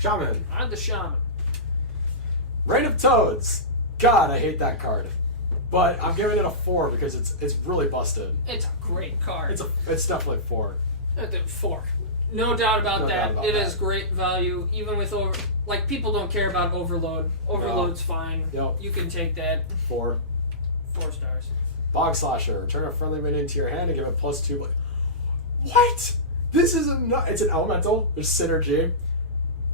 Shaman. I'm the Shaman. Reign of Toads. God, I hate that card. But I'm giving it a 4 because it's really busted. It's a great card. It's definitely 4. 4. No doubt about that. It is that. great value, even with like people don't care about overload. Overload's fine. Yep. You can take that. 4. 4 stars. Bog Slasher. Turn a friendly minion into your hand and give it +2. What? This is it's an elemental. There's synergy.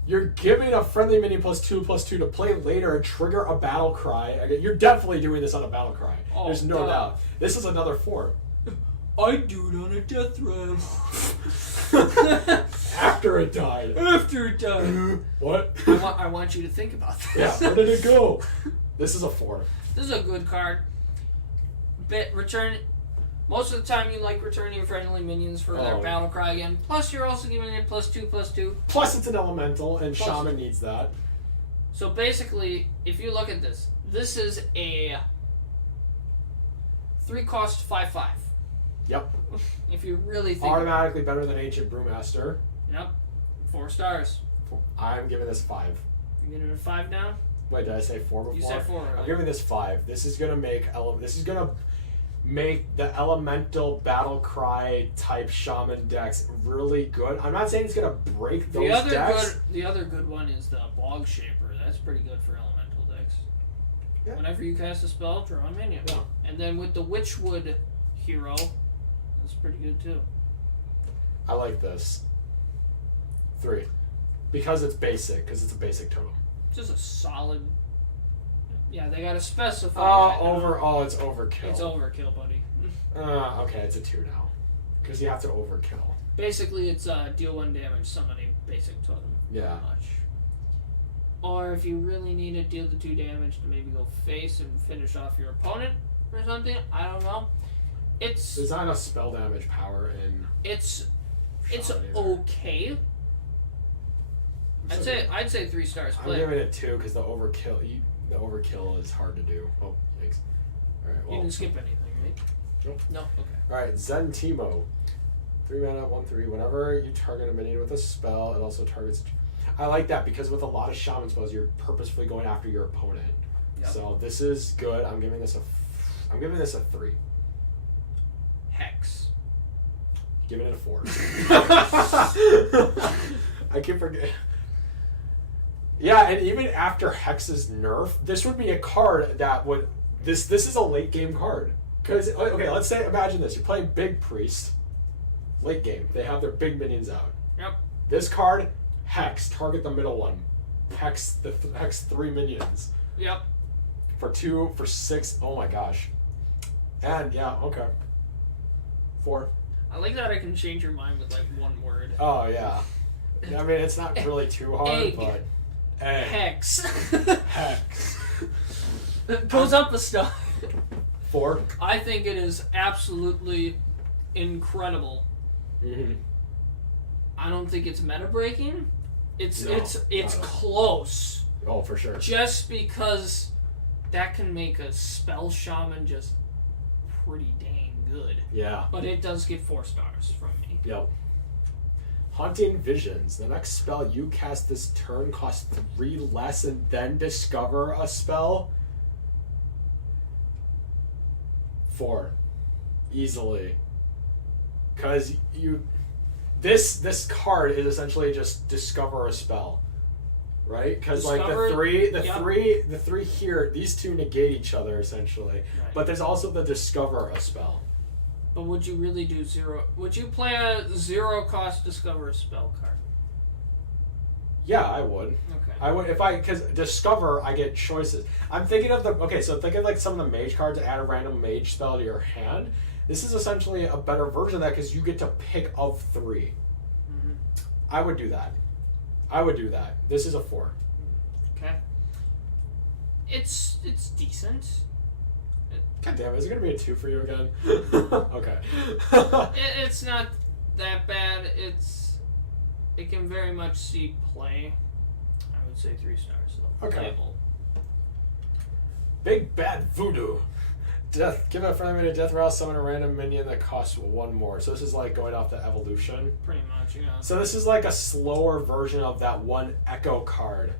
You're giving a friendly minion +2/+2 to play later and trigger a battle cry. You're definitely doing this on a battle cry. Oh, There's no doubt. This is another 4. I'd do it on a death rattle. After it died. After it died. What? I want you to think about this. Yeah, where did it go? This is a 4. This is a good card. Most of the time you like returning friendly minions for their battle cry again. Plus you're also giving it +2/+2. Plus it's an elemental and Shaman needs that. So basically, if you look at this, this is a 3-cost 5/5. Yep. If you really think automatically better than Ancient Brewmaster. Yep. 4 stars. I'm giving this 5. You're giving it a 5 now? Wait, did I say 4 before? You said 4 earlier. I'm giving this 5. This is gonna make the elemental battle cry type Shaman decks really good. I'm not saying it's gonna break those decks. The other good one is the Bog Shaper. That's pretty good for elemental decks. Yeah. Whenever you cast a spell, draw a minion. Yeah. And then with the Witchwood hero, that's pretty good too. I like this. 3. Because it's basic, because it's a basic totem. Just a solid. Yeah, they gotta specify. It's overkill. It's overkill, buddy. Okay, it's a 2 now. Because you have to overkill. Basically, it's deal 1 damage, summoning basic totem. Yeah. Pretty much. Or if you really need to deal the 2 damage to maybe go face and finish off your opponent or something, I don't know. There's not enough spell damage power in. It's okay. I'd say 3 stars. I'm giving it 2 because the overkill is hard to do. Oh, thanks. All right. Well, you didn't skip anything, right? Nope. No. Okay. All right. Zen Timo. 3 mana, 1/3. Whenever you target a minion with a spell, it also targets. I like that because with a lot of Shaman spells, you're purposefully going after your opponent. Yep. So this is good. I'm giving this a 3. Hex. Giving it a 4. I keep forgetting. Yeah, and even after Hex's nerf, this would be a card that would. This is a late game card. Because, okay, imagine this. You're playing Big Priest. Late game. They have their big minions out. Yep. This card, Hex. Target the middle one. Hex 3 minions. Yep. For 6. Oh my gosh. And, yeah, okay. 4. I like that I can change your mind with, like, 1 word. Oh, yeah. I mean, it's not really too hard, Egg. but... Egg. Hex. Hex. It goes up a star. 4. I think it is absolutely incredible. Mm-hmm. I don't think it's meta breaking. It's close. Oh, for sure. Just because that can make a spell shaman just pretty dang good. Yeah. But it does get 4 stars from me. Yep. Haunting Visions. The next spell you cast this turn costs 3 less and then discover a spell. 4. Easily. Because this card is essentially just discover a spell. Right? Because like the three here, these 2 negate each other essentially. Right. But there's also the discover a spell. But would you really do 0? Would you play a 0-cost discover a spell card? Yeah, I would. Okay. I would because discover I get choices. I'm thinking of so think of like some of the mage cards that add a random mage spell to your hand. This is essentially a better version of that because you get to pick of 3. Mm-hmm. I would do that. This is a 4. Okay. It's decent. God damn it, is it going to be a 2 for you again? Okay. It's not that bad. It can very much see play. I would say 3 stars though. Okay. Playable. Big Bad Voodoo. Give a friendly minion death rattle, summon a random minion that costs 1 more. So this is like going off the evolution. Pretty much, yeah. So this is like a slower version of that one Echo card.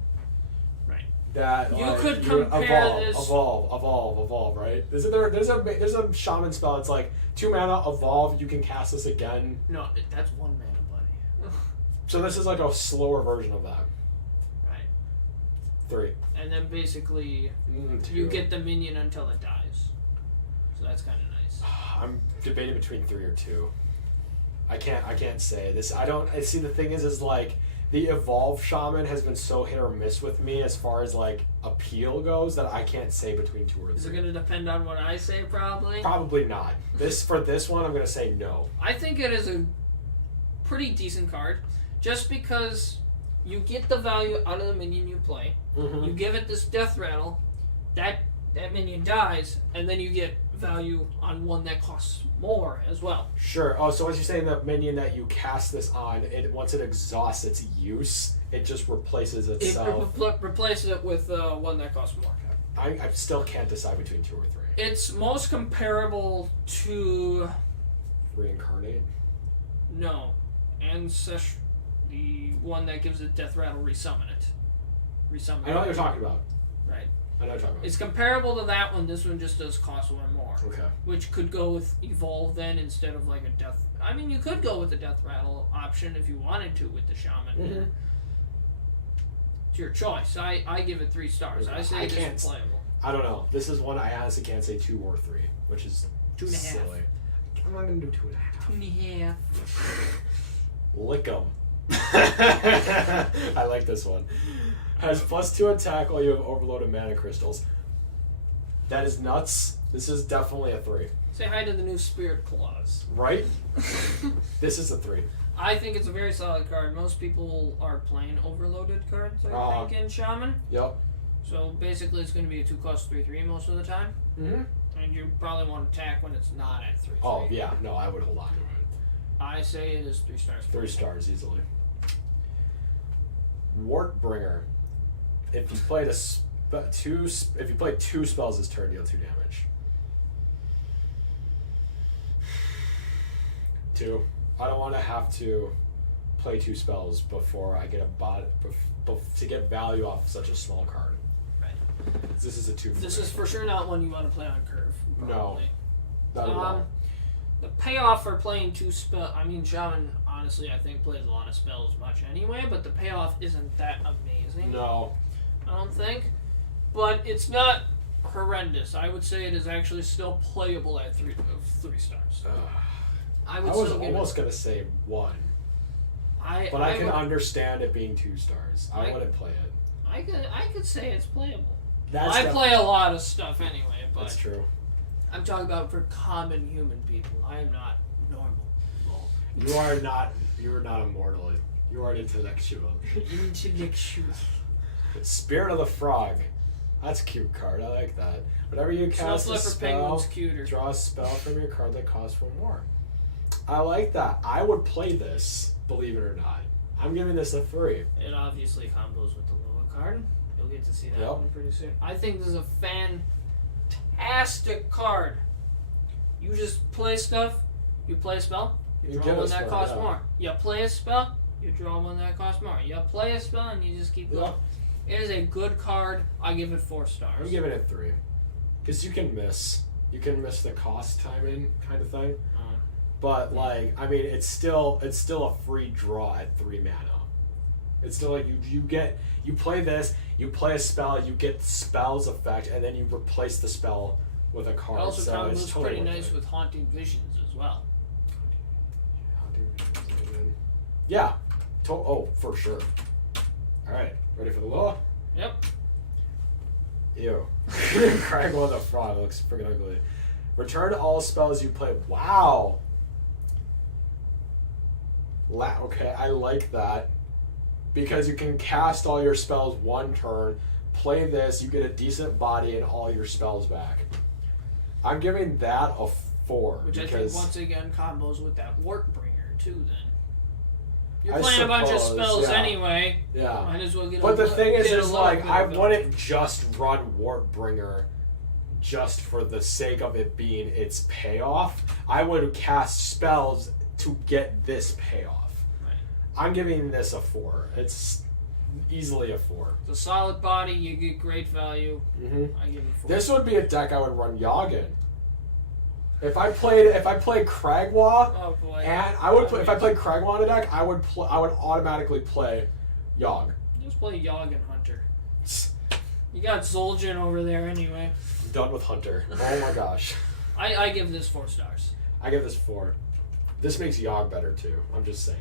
Right. That you could compare evolve, right? There's a shaman spell. It's like 2 mana, evolve. You can cast this again. No, that's 1 mana, buddy. So this is like a slower version of that. Right. 3. And then basically, 2. you get the minion until it dies. So that's kind of nice. I'm debating between 3 or 2. I can't say this. See, the thing is like the evolve shaman has been so hit or miss with me as far as like appeal goes that I can't say between 2 or 3. Is it going to depend on what I say? Probably. Probably not. For this one, I'm going to say no. I think it is a pretty decent card, just because you get the value out of the minion you play. Mm-hmm. You give it this death rattle, that minion dies, and then you get value on one that costs more as well. Sure. Oh, so as you're saying, the minion that you cast this on, once it exhausts its use, it just replaces itself. It replaces it with one that costs more. I still can't decide between 2 or 3. It's most comparable to... Reincarnate? No. Ancestral... The one that gives it death rattle, resummon it. I know what you're talking about. Right. I know what you're talking about. It's comparable to that one. This one just does cost 1 more. Okay. Which could go with evolve then instead of like a death. I mean, you could go with the death rattle option if you wanted to with the shaman. Mm-hmm. It's your choice. I give it 3 stars. I say it's playable. I don't know. This is one I honestly can't say 2 or 3, which is 2.5. silly. I'm not gonna do 2.5. 2.5. Lick 'em. I like this one. Has +2 attack while you have overloaded mana crystals. That is nuts. This is definitely a 3. Say hi to the new Spirit Claws. Right? This is a 3. I think it's a very solid card. Most people are playing overloaded cards, I think, in Shaman. Yep. So basically it's going to be a 2 cost 3/3 most of the time. Mm-hmm. And you probably want to attack when it's not at 3/3. Oh, yeah. No, I would hold on to it. I say it is 3 stars. 3 stars easily. Wartbringer. If you played if you play 2 spells this turn, deal 2 damage. 2. I don't want to have to play 2 spells before I get to get value off such a small card. Right. This is a 2. This is for sure not one you want to play on curve. Probably. No. Not at all. The payoff for playing 2 spells... I mean, Shaman, honestly, I think plays a lot of spells much anyway, but the payoff isn't that amazing. No. I don't think. But it's not horrendous. I would say it is actually still playable at 3 stars. I was almost going to say 1. But I can would, understand it being 2 stars. I wouldn't play it. I could say it's playable. I play a lot of stuff anyway, but... That's true. I'm talking about for common human people. I am not normal. Well, you are not immortal. You are an intellectual. Intellectual. Spirit of the Frog. That's a cute card. I like that. Whenever you cast a spell, draw a spell from your card that costs 1 more. I like that. I would play this, believe it or not. I'm giving this a 3. It obviously combos with the Loa card. You'll get to see that one pretty soon. I think this is a fantastic card. You just play stuff, you play a spell, you draw one that costs more. You play a spell, you draw one that costs more. You play a spell, and you just keep going. It is a good card. I give it 4 stars. I'm giving it 3. Because you can miss. You can miss the cost timing kind of thing. But, like, I mean, it's still a free draw at 3 mana. It's still like you play this, you play a spell, you get spell's effect, and then you replace the spell with a card. It also combos totally pretty nice with Haunting Visions as well. Yeah. Oh, for sure. Alright, ready for the law? Yep. Ew. Craggle of the Frog looks freaking ugly. Return all spells you play. Wow. Okay, I like that. Because you can cast all your spells 1 turn, play this, you get a decent body and all your spells back. I'm giving that a 4. Which I think once again combos with that Wartbringer too then. You're I playing a bunch of spells yeah. anyway. Yeah. Might as well get But the thing is like I wouldn't just run Wartbringer just for the sake of it being its payoff. I would cast spells to get this payoff. Right. I'm giving this a 4. It's easily a 4. It's a solid body. You get great value. Mm-hmm. I give it a 4. This would be a deck I would run Yogg in. If I played Kragwa, oh boy! and I would if I played Kragwa in a deck, I would automatically play Yogg. Just play Yogg and Hunter. You got Zul'jin over there anyway. I'm done with Hunter. Oh my gosh. I give this 4 stars. I give this 4. This makes Yogg better too. I'm just saying.